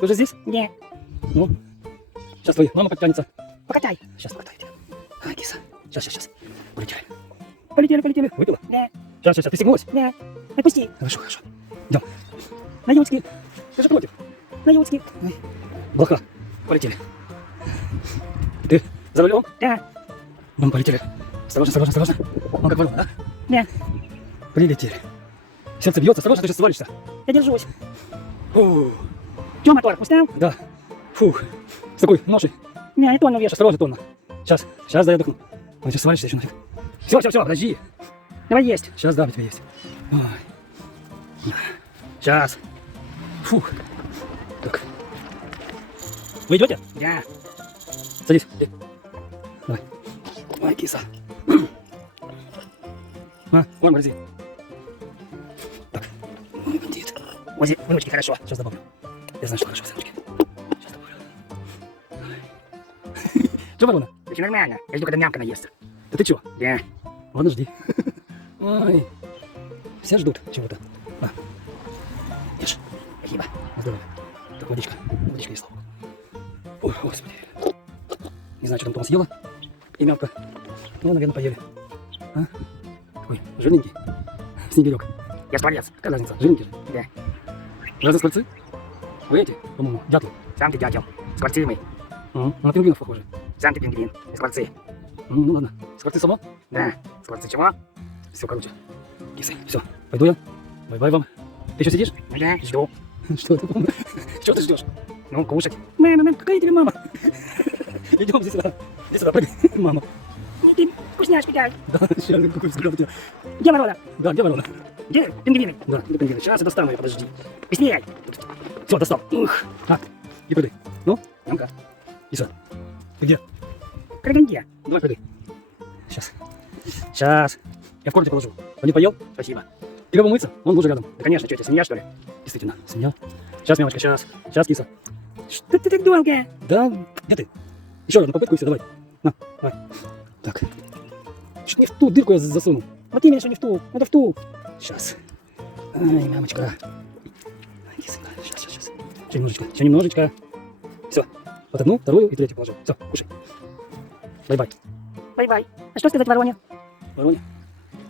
Ты уже здесь? Не. Ну, сейчас твоя мама подтянется. Покатай. Сейчас покатает. Ай, киса. Сейчас. Полетели. Полетели. Выпила? Да. Сейчас. Ты стегнулась? Да. Отпусти. Хорошо. Идем. На юцки. Ты же против. На юцки. Блоха. Полетели. Ты за рулем? Да. Ну, полетели. Осторожно. Он как ворона, да? Да. Прилетели. Сердце бьется. Осторожно, ты сейчас свалишься. Я держусь. Фу. Че, мотор, устал? Да. Фух. С такой ношей. Не, я тонну вешу. Осторожно, тонна. Сейчас дай отдохну. Он сейчас свалишься еще нафиг. Все, подожди. Давай есть. Сейчас да, у тебя есть. Ой. Сейчас. Фух. Так. Вы идете? Да. Садись. Давай. Ой, киса. Корм грызи. Так. Ой, бандит. Возле внучки хорошо. Сейчас добавлю. Я знаю, что хорошо, сыночки. Сейчас добавлю. Че, ворона? Все нормально. Я жду, когда мямка наестся. Да ты чего? Да. Ладно, жди. Ой. Все ждут чего-то. Ешь. Спасибо. На здоровье. Так, водичка. Водичка есть, слава богу. Ой, господи. Не знаю, что там Тома съела. И мелко. Ну, наверное, поели. А? Такой жирненький. Снегирек. Я скворец. Какая разница? Жирненький же. Да. Разве скворцы? Вы эти, по-моему, дятлы. Сам ты дятел. Скворцы мы. На пингвинов похожи. Сам ты пингвин. Скворцы. Ну ладно. Скворцы само? Да. Скворцы чего? Все, короче. Кисы. Все. Пойду я. Бай-бай вам. Ты еще сидишь? Да. Жду. Что ты? Чего ты ждешь? Ну, кушать. Мама, какая тебе мама? Идем здесь сюда. Иди сюда, прыгай. Мама. Ты вкусняшки дай. Да, сейчас какой взгляд у тебя. Где ворона? Да, где ворона? Где пингвины? Да, где пингвины? Сейчас я достану ее, подожди. Быстрее. Все, достал. Ух. И прыгай. Ну, мамка. И сюда. Ты где? Крыганье. Давай прыгай. Сейчас. Я в корм тебе положу. Он не поел? Спасибо. Ты как умыться? Он лужа рядом. Да, конечно, что тебе, свинья, что ли? Действительно, семья. Сейчас, мамочка, сейчас. Сейчас, киса. Что ты так долго? Да, где ты? Еще одну попытку и все, давай. На, давай. Так. Чуть не в ту дырку я засунул. Вот именно, что не в ту. Это в ту. Сейчас. Ай, мамочка. Ай, кисонька. Сейчас. Еще немножечко. Все. Вот одну, вторую и третью положил. Все, кушай. Бай-бай. Бай-бай. А что сказать вороне? Вороне.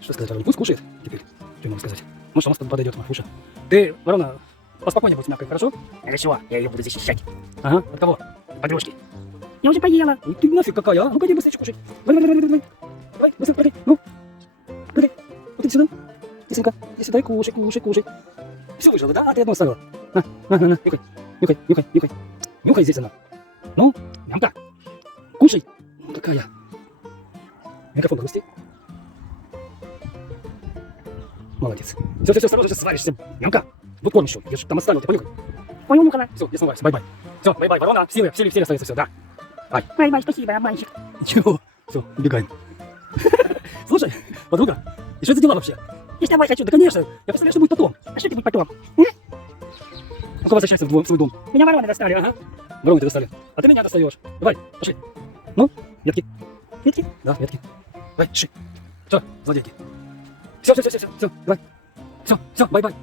Что сказать, вороне? Пусть кушает теперь. Что я могу сказать? Может, у нас тут подойдет Марфуша. Ты, ворона, поспокойнее будь с мягкой, хорошо? Хорошо, я ее буду защищать. Ага. От кого? Подружки. Я уже поела. Ну ты нафиг какая, а? Ну пойди быстрее кушай. Давай. Давай, быстро прыгай. Ну. Прыгай. Вот иди сюда. Кисонька, иди сюда и кушай. Все выжила, да? А ты одну оставила. На, нюхай. Нюхай здесь она. Ну, мямка. Кушай. Ну какая. Микрофон пропусти. Молодец. Все, осторожно, сейчас сваришься. Мямка. Вот корм еще. Я же там оставил, ты понюхай. Ой, унюхала. Все, я смываюсь. Бай-бай. Все, бай-бай, ворона. В силе остается все, да. Бай-бай, спасибо, обманщик. Чего? Все, убегаем. Слушай, подруга, и что за дела вообще? Я с тобой хочу. Да, конечно, я представляю, что будет потом. А что ты будет потом? Ну-ка, возвращайся в свой дом. Меня вороны достали. Ага. Вороны ты достали. А ты меня достаешь. Давай, пошли. Ну, ветки. Ветки? Да, ветки. Давай, ши. Все, злодейки. Все, давай. Все, бай-бай.